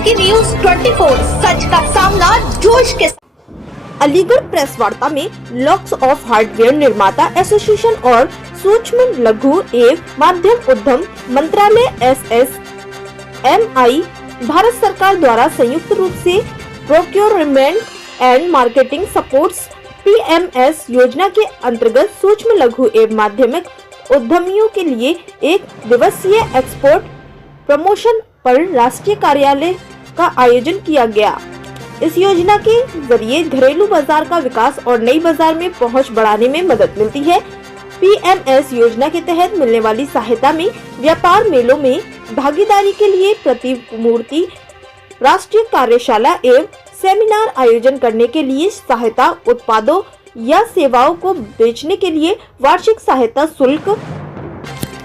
आपकी न्यूज 24 सच का सामना जोश के साथ। अलीगढ़ प्रेस वार्ता में लॉक्स ऑफ हार्डवेयर निर्माता एसोसिएशन और सूक्ष्म लघु एवं मध्यम उद्यम मंत्रालय SSMI भारत सरकार द्वारा संयुक्त रूप से procurement and marketing supports PMS योजना के अंतर्गत सूक्ष्म लघु एवं माध्यमिक उद्यमियों के लिए एक दिवसीय एक्सपोर्ट प्रमोशन पर राष्ट्रीय कार्यालय का आयोजन किया गया। इस योजना के जरिए घरेलू बाजार का विकास और नई बाजार में पहुंच बढ़ाने में मदद मिलती है। PMS योजना के तहत मिलने वाली सहायता में व्यापार मेलों में भागीदारी के लिए प्रतिमूर्ति राष्ट्रीय कार्यशाला एवं सेमिनार आयोजन करने के लिए सहायता, उत्पादों या सेवाओं को बेचने के लिए वार्षिक सहायता शुल्क,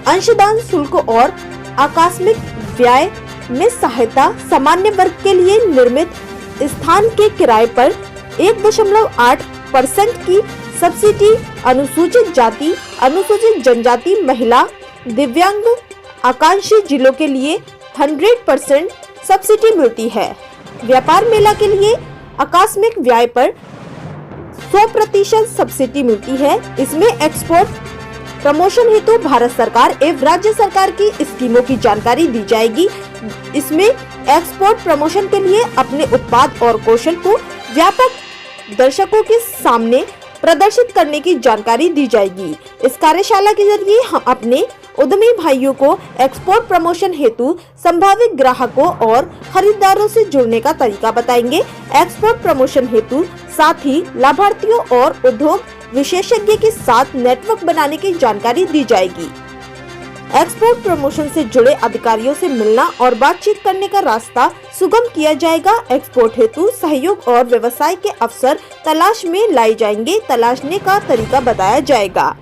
अंशदान शुल्क और आकस्मिक व्यय में सहायता, सामान्य वर्ग के लिए निर्मित स्थान के किराए पर 1.8% की सब्सिडी, अनुसूचित जाति, अनुसूचित जनजाति, महिला, दिव्यांग, आकांक्षी जिलों के लिए 100% सब्सिडी मिलती है। व्यापार मेला के लिए आकस्मिक व्यय पर 100% सब्सिडी मिलती है। इसमें एक्सपोर्ट प्रमोशन हेतु भारत सरकार एवं राज्य सरकार की स्कीमों की जानकारी दी जाएगी। इसमें एक्सपोर्ट प्रमोशन के लिए अपने उत्पाद और कौशल को व्यापक दर्शकों के सामने प्रदर्शित करने की जानकारी दी जाएगी। इस कार्यशाला के जरिए हम अपने उद्यमी भाइयों को एक्सपोर्ट प्रमोशन हेतु संभावित ग्राहकों और खरीदारों से जुड़ने का तरीका बताएंगे। एक्सपोर्ट प्रमोशन हेतु साथ ही लाभार्थियों और उद्योग विशेषज्ञ के साथ नेटवर्क बनाने की जानकारी दी जाएगी। एक्सपोर्ट प्रमोशन से जुड़े अधिकारियों से मिलना और बातचीत करने का रास्ता सुगम किया जाएगा। एक्सपोर्ट हेतु सहयोग और व्यवसाय के अवसर तलाश में लाए जाएंगे। तलाशने का तरीका बताया जाएगा।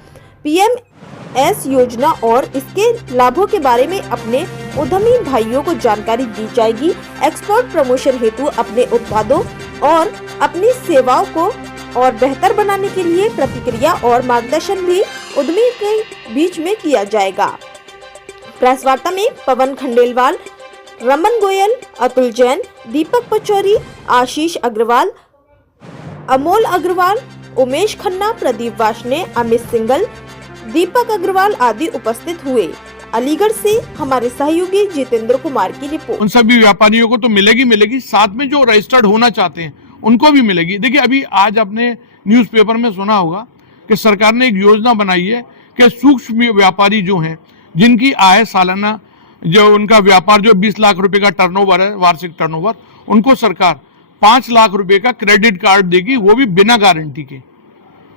PMS योजना और इसके लाभों के बारे में अपने उद्यमी भाइयों को जानकारी दी जाएगी। एक्सपोर्ट प्रमोशन हेतु अपने उत्पादों और अपनी सेवाओं को और बेहतर बनाने के लिए प्रतिक्रिया और मार्गदर्शन भी उद्यमी के बीच में किया जाएगा। प्रेस वार्ता में पवन खंडेलवाल, रमन गोयल, अतुल जैन, दीपक पचौरी, आशीष अग्रवाल, अमोल अग्रवाल, उमेश खन्ना, प्रदीप वाशने, अमित सिंगल, दीपक अग्रवाल आदि उपस्थित हुए। अलीगढ़ से हमारे सहयोगी जितेंद्र कुमार की रिपोर्ट। उन सभी व्यापारियों को तो मिलेगी, साथ में जो रजिस्टर्ड होना चाहते हैं उनको भी मिलेगी। देखिए, अभी आज आपने न्यूज़पेपर में सुना होगा कि सरकार ने एक योजना बनाई है कि सूक्ष्म व्यापारी जो हैं, जिनकी आय सालाना, जो उनका व्यापार जो 20 लाख रुपए का टर्नओवर है, वार्षिक टर्नओवर, उनको सरकार 5 लाख रुपए का क्रेडिट कार्ड देगी, वो भी बिना गारंटी के।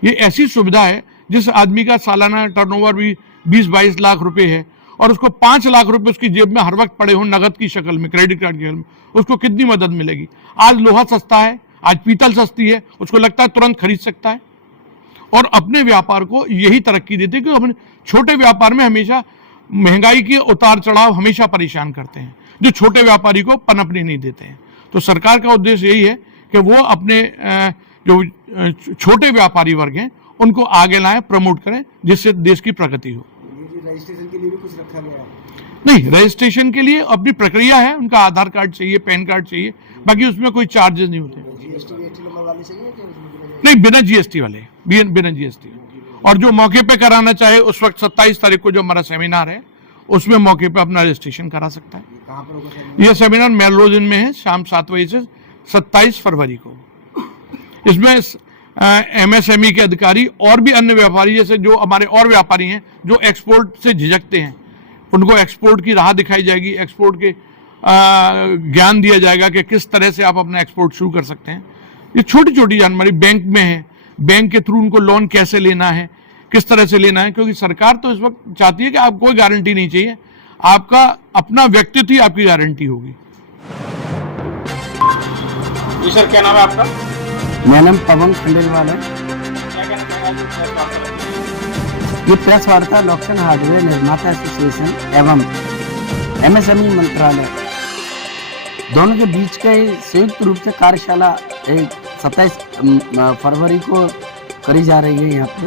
ये ऐसी सुविधा है जिस आदमी का सालाना टर्नओवर भी 20-22 लाख रुपए है और उसको 5 लाख रुपए उसकी जेब में हर वक्त पड़े हो नगद की शक्ल में, क्रेडिट कार्ड की शक्ल में, उसको कितनी मदद मिलेगी। आज लोहा सस्ता है, आज पीतल सस्ती है, उसको लगता है तुरंत खरीद सकता है और अपने व्यापार को यही तरक्की देते हैं। क्योंकि अपने छोटे व्यापार में हमेशा महंगाई के उतार चढ़ाव हमेशा परेशान करते हैं, जो छोटे व्यापारी को पनपने नहीं देते हैं। तो सरकार का उद्देश्य यही है कि वो अपने जो छोटे व्यापारी वर्ग हैं उनको आगे लाएं, प्रमोट करें, जिससे देश की प्रगति हो। रजिस्ट्रेशन के लिए भी कुछ रखा गया है? नहीं, रजिस्ट्रेशन के लिए अपनी प्रक्रिया है, उनका आधार कार्ड चाहिए, पैन कार्ड चाहिए, बाकी उसमें कोई चार्जेस नहीं होते। GST नंबर वाले चाहिए? नहीं, बिना GST वाले, बिना GST। और जो मौके पे कराना चाहे, उस वक्त 27 तारीख को जो हमारा सेमिनार है उसमें मौके पे अपना रजिस्ट्रेशन करा सकता है। कहाँ पर होगा? यह सेमिनार मेलरोज इन में है, शाम 7 बजे से 27 फरवरी को। इसमें MSME के अधिकारी और भी अन्य व्यापारी, जैसे जो हमारे और व्यापारी हैं जो एक्सपोर्ट से झिझकते हैं, उनको एक्सपोर्ट की राह दिखाई जाएगी, एक्सपोर्ट के ज्ञान दिया जाएगा कि किस तरह से आप अपना एक्सपोर्ट शुरू कर सकते हैं। ये छोटी छोटी जानकारी, बैंक में है, बैंक के थ्रू उनको लोन कैसे लेना है, किस तरह से लेना है, क्योंकि सरकार तो इस वक्त चाहती है कि आप कोई गारंटी नहीं चाहिए, आपका अपना व्यक्तित्व ही आपकी गारंटी होगी। जी सर, क्या नाम है आपका? मेरा नाम पवन खंडेलवाल है। ये प्रेस वार्ता लॉक्स एंड हार्डवेयर निर्माता एसोसिएशन एवं MSME मंत्रालय दोनों के बीच का संयुक्त रूप से कार्यशाला 27 फरवरी को करी जा रही है यहाँ पे।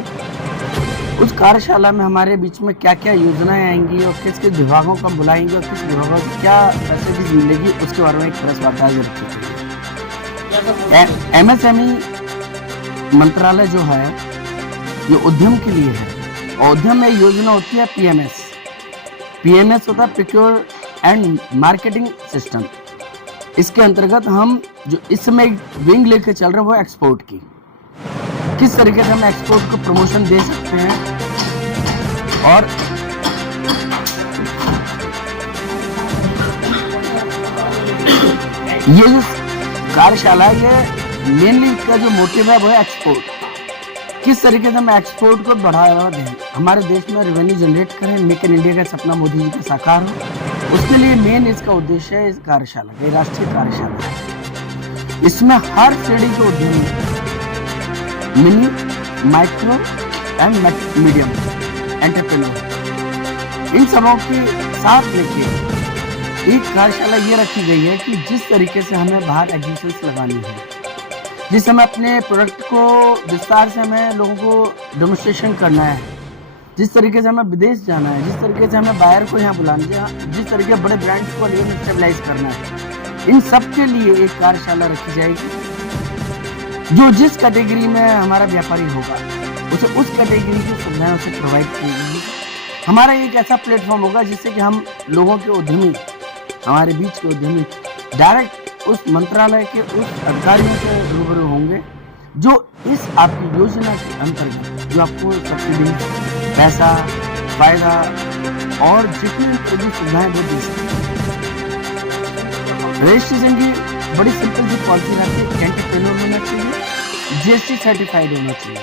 उस कार्यशाला में हमारे बीच में क्या क्या योजनाएं आएंगी और किस किस विभागों को बुलाएंगे और किस विभागों को क्या फैसिलिटीज मिलेगी, उसके बारे में एक प्रेस वार्ता रखी गई। MSME मंत्रालय जो है ये उद्यम के लिए है, और उद्यम में योजना होती है PMS होता है प्रोक्योर एंड मार्केटिंग सिस्टम। इसके अंतर्गत हम जो इस समय विंग लेकर चल रहे हैं वो एक्सपोर्ट की, किस तरीके से हम एक्सपोर्ट को प्रमोशन दे सकते हैं। और ये जो कार्यशाला है ये मेनली इसका जो मोटिव है वो है एक्सपोर्ट, किस तरीके से हम एक्सपोर्ट को बढ़ावा दें, हमारे देश में रेवेन्यू जनरेट करें, मेक इन इंडिया का सपना मोदी जी का साकार हो। उसके लिए मेन इसका उद्देश्य है इस कार्यशाला का, राष्ट्रीय कार्यशाला है। इसमें हर श्रेणी के उद्यमी, mini, micro and medium entrepreneur, इन सबों के साथ लेके एक कार्यशाला ये रखी गई है कि जिस तरीके से हमें बाहर एग्जीबिशंस लगानी है, जिस समय अपने प्रोडक्ट को विस्तार से हमें लोगों को डेमोन्स्ट्रेशन करना है, जिस तरीके से हमें विदेश जाना है, जिस तरीके से हमें बायर को यहाँ बुलाना है, जिस तरीके बड़े ब्रांड्स को स्टेबलाइज करना है, इन सब के लिए एक कार्यशाला रखी जाएगी। जो जिस कैटेगरी में हमारा व्यापारी होगा उसे उस कैटेगरी की सुविधाएं उसे प्रोवाइड की जाएगी। हमारा एक ऐसा प्लेटफॉर्म होगा जिससे कि हम लोगों के उद्यमी, हमारे बीच के उद्यमी डायरेक्ट उस मंत्रालय के उस अधिकारियों से रूबरू होंगे जो इस आपकी योजना के अंतर्गत जो आपको सब्सिडी, पैसा, फायदा और जितनी भी सुविधाएं वो दे सकते हैं। रजिस्ट्रेशन की बड़ी सिंपल सी पॉलिसी रहती है, एंटरप्रेन्योर होना चाहिए, GST सर्टिफाइड होना चाहिए।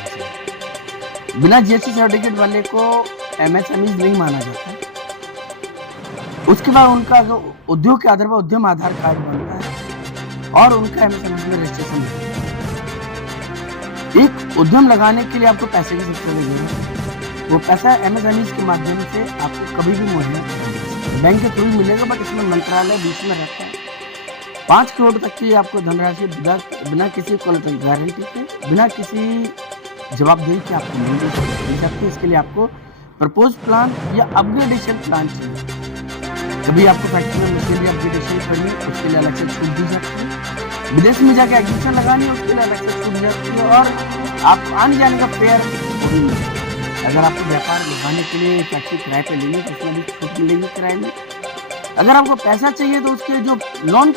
बिना GST सर्टिफिकेट वाले को MSME नहीं माना जाता। उसके बाद उनका उद्योग के आधार पर उद्यम आधार कार्ड बनता है और उनका MSME में रजिस्ट्रेशन होता है। एक उद्यम लगाने के लिए आपको पैसे की सबसे पहले जरूरत है, वो पैसा MSME के माध्यम से आपको कभी भी मुहैया बैंक के थ्रू मिलेगा, बट इसमें मंत्रालय बीच में रहता है। 5 करोड़ तक की आपको धनराशि बिना किसी कोलेटरल गारंटी के, बिना किसी जवाबदेही के आपको मिल सकती है। इसके लिए आपको प्रपोज प्लान या अपग्रेडेशन प्लान चाहिए। कभी आपको फैक्ट्री में मशीनरी अपग्रेडेशन करनी है, उसके लिए अलग से छूट दी जाती है। विदेश में जाके एग्जीबिशन लगानी है, उसके लिए अलग से छूट दी जाती है। और आप आने जाने का फेयर वो भी मिलता है। अगर आपको व्यापार लगाने के लिए फैक्ट्री किराए पर लेनी है तो उसमें भी छूट मिलेगी किराए में। अगर आपको पैसा चाहिए तो उसके जो लोन